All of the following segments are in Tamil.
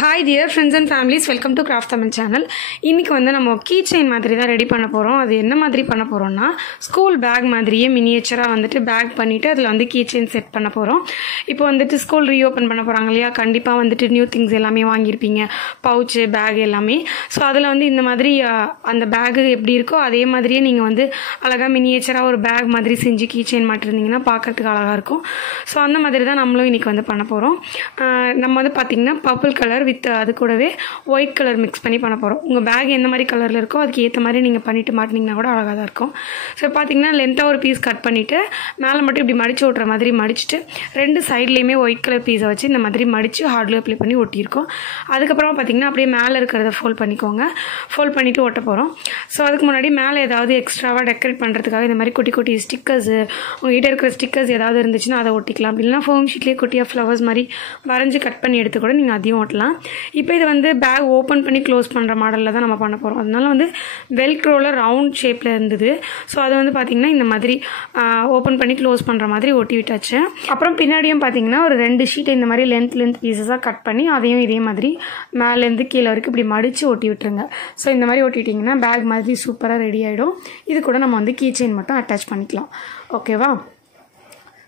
Hi dear friends and families, welcome to Craft Tamil channel. இன்னைக்கு வந்து நம்ம கீ செயின் மாதிரி தான் ரெடி பண்ண போறோம். அது என்ன மாதிரி பண்ண போறோம்னா ஸ்கூல் பேக் மாதிரியே மினியேச்சரா வந்துட்டு பேக் பண்ணிட்டு அதுல வந்து கீ செயின் செட் பண்ண போறோம். இப்போ வந்துட்டு ஸ்கூல் ரீஓபன் பண்ண போறாங்க இல்லையா, கண்டிப்பா வந்துட்டு நியூ திங்ஸ் எல்லாமே வாங்கியிருப்பீங்க, பவுச் பேக் எல்லாமே. ஸோ அதில் வந்து இந்த மாதிரி அந்த பேக் எப்படி இருக்கோ அதே மாதிரியே நீங்கள் வந்து அழகாக மினியேச்சராக ஒரு பேக் மாதிரி செஞ்சு கீ செயின் மாட்டிருந்தீங்கன்னா பார்க்கறதுக்கு அழகாக இருக்கும். ஸோ அந்த மாதிரி தான் நம்மளும் இன்றைக்கி வந்து பண்ண போகிறோம். நம்ம வந்து பார்த்திங்கன்னா பர்பிள் கலர் வித் அது கூடவே ஒயிட் கலர் மிக்ஸ் பண்ணி பண்ண போகிறோம். உங்கள் பேக் எந்த மாதிரி கலரில் இருக்கோ அதுக்கு ஏற்ற மாதிரி நீங்கள் பண்ணிவிட்டு மாட்டினீங்கன்னா கூட அழகாக தான் இருக்கும். ஸோ பார்த்திங்கன்னா லென்த்தாக ஒரு பீஸ் கட் பண்ணிவிட்டு மேலே மட்டும் இப்படி மடித்து ஓட்டுற மாதிரி மடிச்சுட்டு ரெண்டு சைட்லேயுமே ஒயிட் கலர் பீஸை வச்சு இந்த மாதிரி மடித்து ஹார்ட்ல அப்ளை பண்ணி ஒட்டியிருக்கோம். அதுக்கப்புறமா பார்த்திங்கன்னா அப்படியே மேலே இருக்கிறத ஃபோல்ட் பண்ணிக்கோங்க. ஃபோல்ட் பண்ணிவிட்டு ஒட்ட போகிறோம். ஸோ அதுக்கு முன்னாடி மேலே ஏதாவது எக்ஸ்ட்ராவாக டெக்கரேட் பண்ணுறதுக்காக இந்த மாதிரி குட்டி குட்டி ஸ்டிக்கர்ஸு உங்கள்கிட்ட இருக்கிற ஸ்டிக்கர்ஸ் ஏதாவது இருந்துச்சுன்னா அதை ஒட்டிக்கலாம். அப்படின்னா ஃபோம் ஷீட்லேயே குட்டியாக ஃப்ளவர்ஸ் மாதிரி வரைஞ்சி கட் பண்ணி எடுத்து கூட நீங்கள் அதையும் ஓட்டலாம். இப்போ இது வந்து பேக் ஓப்பன் பண்ணி க்ளோஸ் பண்ணுற மாடலில் தான் நம்ம பண்ண போகிறோம். அதனால வந்து வெல்க்ரோவில் ரவுண்ட் ஷேப்பில் இருந்தது. ஸோ அது வந்து பார்த்திங்கன்னா இந்த மாதிரி ஓப்பன் பண்ணி க்ளோஸ் பண்ணுற மாதிரி ஒட்டி விட்டாச்சு. அப்புறம் பின்னாடியும் பார்த்திங்கன்னா ஒரு 2 ஷீட்டை இந்த மாதிரி லென்த் பீசஸாக கட் பண்ணி அதையும் இதே மாதிரி மேலேருந்து கீழே வரைக்கும் இப்படி மடித்து ஒட்டி விட்டுருங்க. ஸோ இந்த மாதிரி ஒட்டிட்டிங்கன்னா பேக் மாதிரி சூப்பராக ரெடி ஆகிடும். இது கூட நம்ம வந்து கீ செயின் மட்டும் அட்டாச் பண்ணிக்கலாம். ஓகேவா?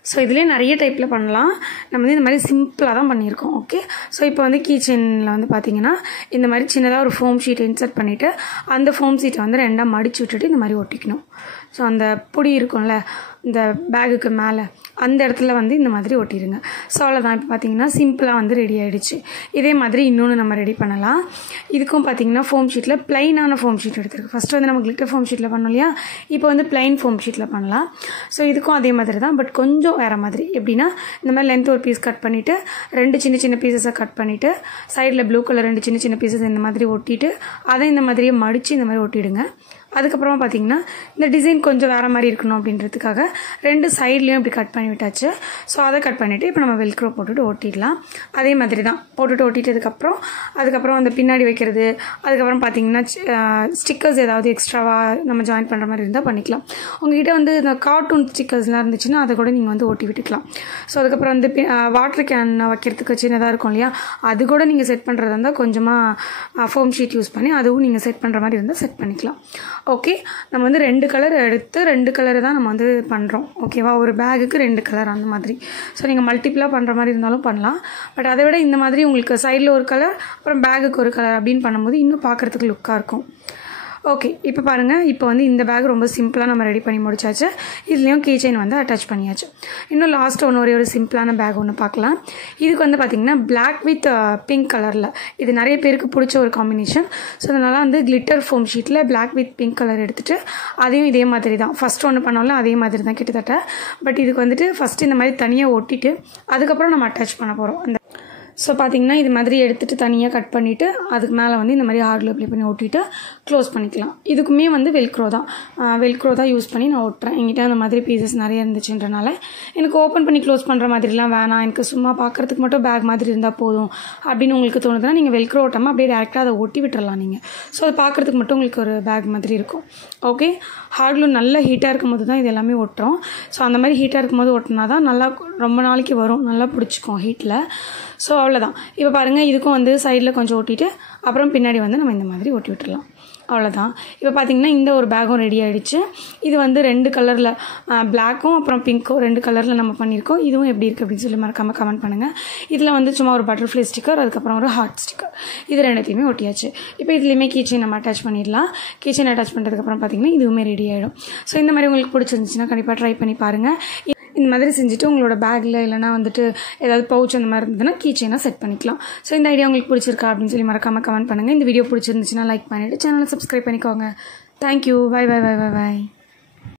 ஸோ இதுலேயே நிறைய டைப்பில் பண்ணலாம். நம்ம வந்து இந்த மாதிரி சிம்பிளாக தான் பண்ணியிருக்கோம். ஓகே, ஸோ இப்போ வந்து கீ செயினில் வந்து பார்த்திங்கன்னா இந்த மாதிரி சின்னதாக ஒரு ஃபோம் ஷீட்டை இன்சர்ட் பண்ணிவிட்டு அந்த ஃபோம் ஷீட்டை வந்து 2ஆக மடித்து விட்டுட்டு இந்த மாதிரி ஒட்டிக்கணும். ஸோ அந்த பொடி இருக்கும்ல இந்த பேகுக்கு மேலே அந்த இடத்துல வந்து இந்த மாதிரி ஒட்டிடுங்க. ஸோ அவ்வளோதான். இப்போ பார்த்திங்கன்னா சிம்பிளாக வந்து ரெடி ஆகிடுச்சு. இதே மாதிரி இன்னொன்று நம்ம ரெடி பண்ணலாம். இதுக்கும் பார்த்திங்கன்னா ஃபோம் ஷீட்டில் ப்ளைனான ஃபோம் ஷீட் எடுத்துருக்கு. ஃபஸ்ட்டு வந்து நம்ம கிளிட்டர் ஃபோம் ஷீட்டில் பண்ணோம் இல்லையா, இப்போ வந்து ப்ளைன் ஃபோம் ஷீட்டில் பண்ணலாம். ஸோ இதுக்கும் அதே மாதிரி தான், பட் கொஞ்சம் வேறு மாதிரி. எப்படின்னா இந்த மாதிரி லென்த் ஒரு பீஸ் கட் பண்ணிவிட்டு 2 சின்ன சின்ன பீசஸை கட் பண்ணிவிட்டு சைடில் ப்ளூ கலர் 2 சின்ன சின்ன பீசஸ் இந்த மாதிரி ஒட்டிட்டு அதை இந்த மாதிரியே மடித்து இந்த மாதிரி ஒட்டிடுங்க. அதுக்கப்புறமா பார்த்திங்கன்னா இந்த டிசைன் கொஞ்சம் வேறு மாதிரி இருக்கணும் அப்படின்றதுக்காக 2 சைட்லேயும் இப்படி கட் பண்ணி விட்டாச்சு. ஸோ அதை கட் பண்ணிவிட்டு இப்போ நம்ம வெல்க்ரோ போட்டுட்டு ஒட்டிடலாம். அதே மாதிரி தான் போட்டுட்டு அதுக்கப்புறம் அந்த பின்னாடி வைக்கிறது, அதுக்கப்புறம் பார்த்திங்கன்னா ஸ்டிக்கர்ஸ் ஏதாவது எக்ஸ்ட்ராவாக நம்ம ஜாயின் பண்ணுற மாதிரி இருந்தால் பண்ணிக்கலாம். உங்கள்கிட்ட வந்து இந்த கார்ட்டூன் ஸ்டிக்கர்ஸ்லாம் இருந்துச்சுன்னா அதை கூட நீங்கள் வந்து ஒட்டி விட்டுக்கலாம். ஸோ அதுக்கப்புறம் வந்து வாட்டர் கேன் வைக்கிறதுக்கு சின்னதாக இருக்கும் இல்லையா, அது கூட நீங்கள் செட் பண்ணுறதா இருந்தால் கொஞ்சமாக ஃபோம் ஷீட் யூஸ் பண்ணி அதுவும் நீங்கள் செட் பண்ணுற மாதிரி இருந்தால் செட் பண்ணிக்கலாம். ஓகே, நம்ம வந்து 2 கலர் எடுத்து 2 கலர் தான் நம்ம வந்து பண்ணுறோம். ஓகேவா? ஒரு பேகுக்கு 2 கலர் அந்த மாதிரி. ஸோ நீங்கள் மல்டிப்ளாக பண்ணுற மாதிரி இருந்தாலும் பண்ணலாம். பட் அதை விட இந்த மாதிரி உங்களுக்கு சைடில் ஒரு கலர் அப்புறம் பேகுக்கு ஒரு கலர் அப்படின்னு பண்ணும்போது இன்னும் பார்க்குறதுக்கு லுக்காக இருக்கும். ஓகே, இப்போ பாருங்கள், இப்போ வந்து இந்த பேக் ரொம்ப சிம்பிளாக நம்ம ரெடி பண்ணி முடிச்சாச்சு. இதுலேயும் கீ செயின் வந்து அட்டாச் பண்ணியாச்சு. இன்னும் லாஸ்ட் ஒரே ஒரு சிம்பிளான பேக் ஒன்று பார்க்கலாம். இதுக்கு வந்து பார்த்திங்கன்னா பிளாக் வித் பிங்க் கலரில் இது நிறைய பேருக்கு பிடிச்ச ஒரு காம்பினேஷன். ஸோ அதனால் வந்து கிளிட்டர் ஃபோம் ஷீட்டில் பிளாக் வித் பிங்க் கலர் எடுத்துகிட்டு அதையும் இதே மாதிரி தான் ஃபஸ்ட் ஒன்று பண்ணாலும் அதே மாதிரி தான் கிட்டத்தட்ட. பட் இதுக்கு வந்துட்டு ஃபஸ்ட்டு இந்த மாதிரி தனியாக ஒட்டிட்டு அதுக்கப்புறம் நம்ம அட்டாச் பண்ண போகிறோம். அந்த ஸோ பார்த்திங்கன்னா இது மாதிரி எடுத்துகிட்டு தனியாக கட் பண்ணிவிட்டு அதுக்கு மேலே வந்து இந்த மாதிரி ஹார்டில் அப்ளை பண்ணி ஒட்டிட்டு க்ளோஸ் பண்ணிக்கலாம். இதுக்குமே வந்து வெல்க்ரோ தான் யூஸ் பண்ணி நான் ஒட்டுறேன். என்கிட்ட அந்த மாதிரி பீசஸ் நிறைய இருந்துச்சுன்றனால எனக்கு ஓப்பன் பண்ணி க்ளோஸ் பண்ணுற மாதிரிலாம் வேணாம், எனக்கு சும்மா பார்க்குறதுக்கு மட்டும் பேக் மாதிரி இருந்தால் போதும் அப்படின்னு உங்களுக்கு தோணுதுன்னா நீங்கள் வெல்க்ரோ ஓட்டாமல் அப்படியே டேரெக்டாக அதை ஒட்டி விட்டுறலாம் நீங்கள். ஸோ அது பார்க்குறதுக்கு மட்டும் உங்களுக்கு ஒரு பேக் மாதிரி இருக்கும். ஓகே, ஹார்ட்லூ நல்ல ஹீட்டாக இருக்கும் போது தான் இது எல்லாமே ஒட்டுறோம். ஸோ அந்த மாதிரி ஹீட்டாக இருக்கும் போது ஒட்டினா தான் நல்லா ரொம்ப நாளைக்கு வரும், நல்லா பிடிச்சிக்கும் ஹீட்டில். ஸோ அவ்வளோதான். இப்போ பாருங்கள், இதுக்கும் வந்து சைடில் கொஞ்சம் ஒட்டிட்டு அப்புறம் பின்னாடி வந்து நம்ம இந்த மாதிரி ஒட்டி விட்டுடலாம். அவ்வளோதான். இப்போ பார்த்திங்கன்னா இந்த ஒரு பேக்கும் ரெடி ஆகிடுச்சு. இது வந்து 2 கலரில் பிளாக்கும் அப்புறம் பிங்க்கும் 2 கலரில் நம்ம பண்ணியிருக்கோம். இதுவும் எப்படி இருக்குது அப்படின்னு சொல்லி மறக்காமல் கமெண்ட் பண்ணுங்கள். இதில் வந்து சும்மா ஒரு பட்டர்ஃப்ளை ஸ்டிக்கர், அதுக்கப்புறம் ஒரு ஹார்ட் ஸ்டிக்கர், இது 2த்தையுமே ஒட்டியாச்சு. இப்போ இதுலேயுமே கீ செயின் நம்ம அட்டாச் பண்ணிடலாம். கீ செயின் அட்டாச் பண்ணுறதுக்கப்புறம் பார்த்திங்கன்னா இதுவுமே ரெடி ஆகிடும். ஸோ இந்த மாதிரி உங்களுக்கு பிடிச்சிருந்துச்சுன்னா கண்டிப்பாக ட்ரை பண்ணி பாருங்கள். இந்த மாதிரி செஞ்சுட்டு உங்களோட பேக்கில் இல்லைனா வந்துட்டு ஏதாவது பவுச் அந்த மாதிரி இருந்ததுன்னா கீ செயினாக செட் பண்ணிக்கலாம். ஸோ இந்த ஐடியா உங்களுக்கு பிடிச்சிருக்கா அப்படின்னு சொல்லி மறக்காமல் கமெண்ட் பண்ணுங்கள். இந்த வீடியோ பிடிச்சிருந்துச்சுன்னா லைக் பண்ணிவிட்டு சேனலை சப்ஸ்கிரைப் பண்ணிக்கோங்க. தேங்க்யூ. பை.